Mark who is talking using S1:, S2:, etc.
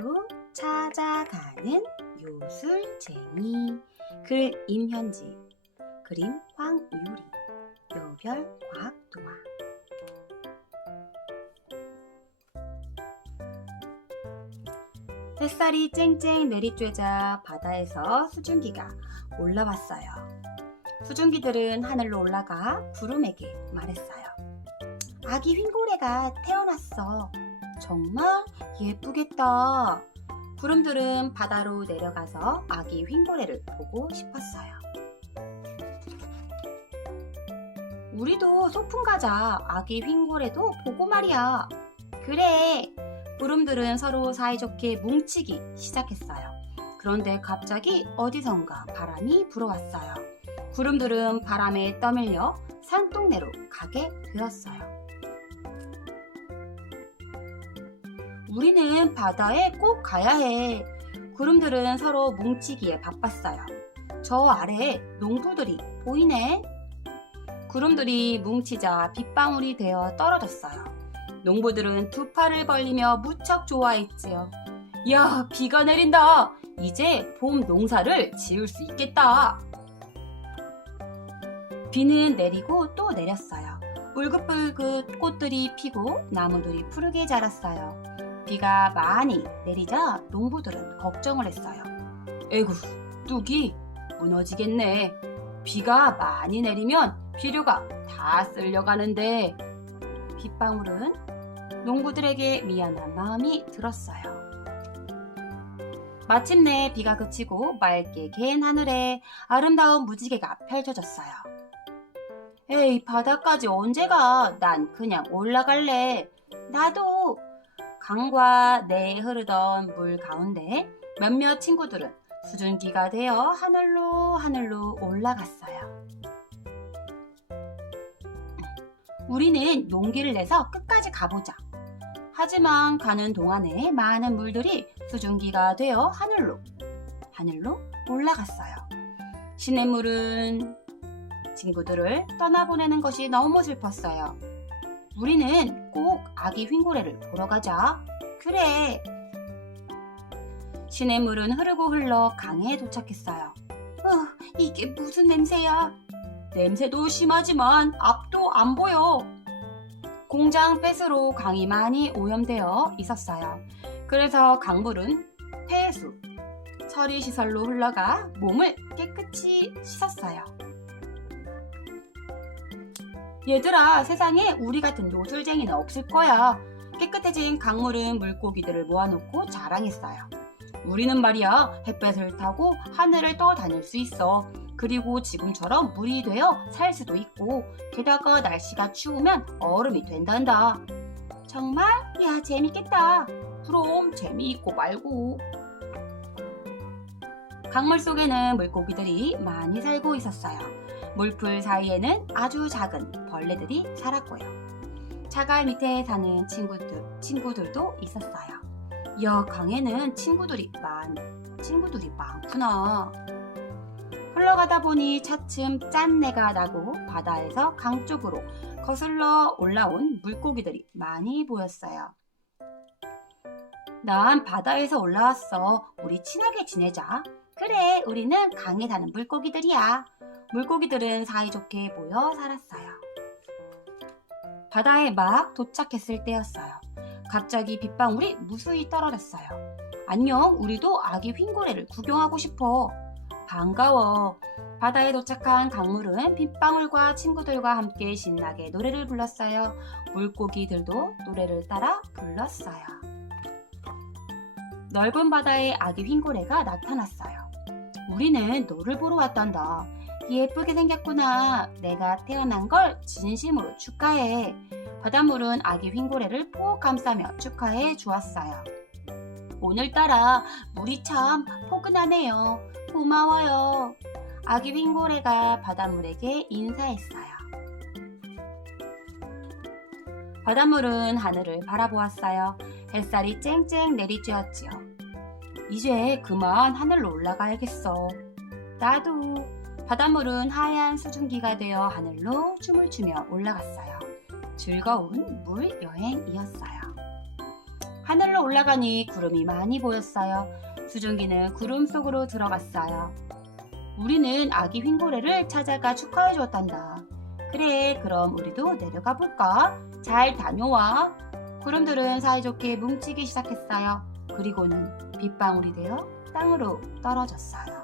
S1: 바다로 찾아가는 요술쟁이 글 임현지 그림 황유리 요별 과학 동화 햇살이 쨍쨍 내리쬐자 바다에서 수증기가 올라왔어요. 수증기들은 하늘로 올라가 구름에게 말했어요. 아기 흰고래가 태어났어. 정말 예쁘겠다. 구름들은 바다로 내려가서 아기 흰고래를 보고 싶었어요. 우리도 소풍 가자. 아기 흰고래도 보고 말이야. 그래. 구름들은 서로 사이좋게 뭉치기 시작했어요. 그런데 갑자기 어디선가 바람이 불어왔어요. 구름들은 바람에 떠밀려 산동네로 가게 되었어요. 우리는 바다에 꼭 가야 해. 구름들은 서로 뭉치기에 바빴어요. 저 아래에 농부들이 보이네. 구름들이 뭉치자 빗방울이 되어 떨어졌어요. 농부들은 두 팔을 벌리며 무척 좋아했지요. 야, 비가 내린다. 이제 봄 농사를 지을 수 있겠다. 비는 내리고 또 내렸어요. 울긋불긋 꽃들이 피고 나무들이 푸르게 자랐어요. 비가 많이 내리자 농부들은 걱정을 했어요. 에구, 뚝이 무너지겠네. 비가 많이 내리면 비료가 다 쓸려가는데 빗방울은 농부들에게 미안한 마음이 들었어요. 마침내 비가 그치고 맑게 개인 하늘에 아름다운 무지개가 펼쳐졌어요. 에이, 바다까지 언제 가? 난 그냥 올라갈래. 나도. 강과 내에 흐르던 물 가운데 몇몇 친구들은 수증기가 되어 하늘로 하늘로 올라갔어요. 우리는 용기를 내서 끝까지 가보자. 하지만 가는 동안에 많은 물들이 수증기가 되어 하늘로, 하늘로 올라갔어요. 시냇물은 친구들을 떠나보내는 것이 너무 슬펐어요. 우리는 꼭 아기 흰고래를 보러 가자. 그래. 시냇물은 흐르고 흘러 강에 도착했어요. 어, 이게 무슨 냄새야? 냄새도 심하지만 앞도 안 보여. 공장 폐수로 강이 많이 오염되어 있었어요. 그래서 강물은 폐수, 처리 시설로 흘러가 몸을 깨끗이 씻었어요. 얘들아, 세상에 우리 같은 노술쟁이는 없을 거야. 깨끗해진 강물은 물고기들을 모아놓고 자랑했어요. 우리는 말이야, 햇볕을 타고 하늘을 떠다닐 수 있어. 그리고 지금처럼 물이 되어 살 수도 있고, 게다가 날씨가 추우면 얼음이 된단다. 정말? 야, 재밌겠다. 그럼 재미있고 말고. 강물 속에는 물고기들이 많이 살고 있었어요. 물풀 사이에는 아주 작은 벌레들이 살았고요. 자갈 밑에 사는 친구들, 친구들도 있었어요. 야, 강에는 친구들이 많, 친구들이 많구나. 흘러가다 보니 차츰 짠내가 나고 바다에서 강 쪽으로 거슬러 올라온 물고기들이 많이 보였어요. 난 바다에서 올라왔어. 우리 친하게 지내자. 그래, 우리는 강에 사는 물고기들이야. 물고기들은 사이좋게 모여 살았어요. 바다에 막 도착했을 때였어요. 갑자기 빗방울이 무수히 떨어졌어요. 안녕, 우리도 아기 흰고래를 구경하고 싶어. 반가워. 바다에 도착한 강물은 빗방울과 친구들과 함께 신나게 노래를 불렀어요. 물고기들도 노래를 따라 불렀어요. 넓은 바다에 아기 흰고래가 나타났어요. 우리는 너를 보러 왔단다. 예쁘게 생겼구나. 내가 태어난 걸 진심으로 축하해. 바닷물은 아기 흰고래를 포 감싸며 축하해 주었어요. 오늘따라 물이 참 포근하네요. 고마워요. 아기 흰고래가 바닷물에게 인사했어요. 바닷물은 하늘을 바라보았어요. 햇살이 쨍쨍 내리쬐었지요. 이제 그만 하늘로 올라가야겠어. 나도. 바닷물은 하얀 수증기가 되어 하늘로 춤을 추며 올라갔어요. 즐거운 물 여행이었어요. 하늘로 올라가니 구름이 많이 보였어요. 수증기는 구름 속으로 들어갔어요. 우리는 아기 흰고래를 찾아가 축하해 주었단다. 그래, 그럼 우리도 내려가 볼까? 잘 다녀와. 구름들은 사이좋게 뭉치기 시작했어요. 그리고는 빗방울이 되어 땅으로 떨어졌어요.